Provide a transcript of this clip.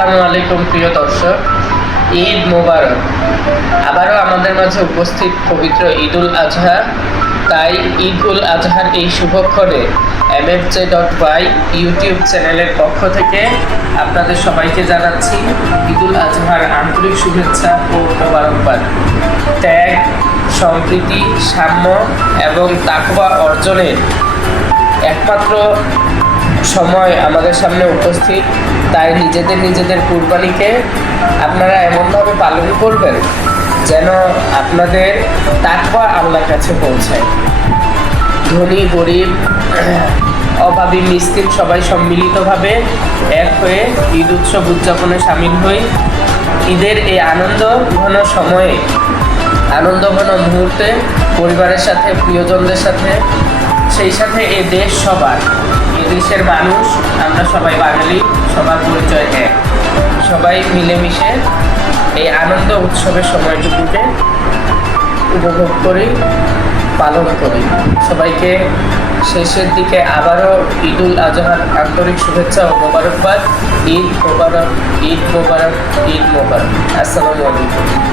আসসালামু আলাইকুম প্রিয় দর্শক, ঈদ মোবারক। আবারও আমাদের মাঝে উপস্থিত পবিত্র ঈদুল আজহা। তাই ঈদুল আজহার এই শুভক্ষণে MFJ.Y ইউটিউব চ্যানেলের পক্ষ থেকে আপনাদের সবাইকে জানাচ্ছি ঈদুল আজহার আন্তরিক শুভেচ্ছা ও মোবারকবাদ। ত্যাগ, সম্প্রীতি, সাম্য এবং তাকওয়া অর্জনের একমাত্র সময় আমাদের সামনে উপস্থিত। তাই নিজেদের কুরবানিকে আপনারা এমনভাবে পালন করবেন যেন আপনাদের তাকওয়া আল্লাহর কাছে পৌঁছায়। ধনী গরিব, অভাবী মিসকিন সবাই সম্মিলিতভাবে এক হয়ে ঈদ উৎসব উদযাপনে সামিল হই। ঈদের এই আনন্দ ঘন সময়ে, আনন্দ ঘন মুহূর্তে পরিবারের সাথে, প্রিয়জনদের সাথে, সেই সাথে এ দেশ সবার, এ দেশের মানুষ, আমরা সবাই বাঙালি, সবার পরিচয় এক। সবাই মিলেমিশে এই আনন্দ উৎসবের সময়টুকুকে উপভোগ করি, পালন করি। সবাইকে শেষের দিকে আবারও ঈদুল আজহার আন্তরিক শুভেচ্ছা ও মোবারকবাদ। ঈদ মোবারক, ঈদ মোবারক, ঈদ মোবারক। আসসালামু আলাইকুম।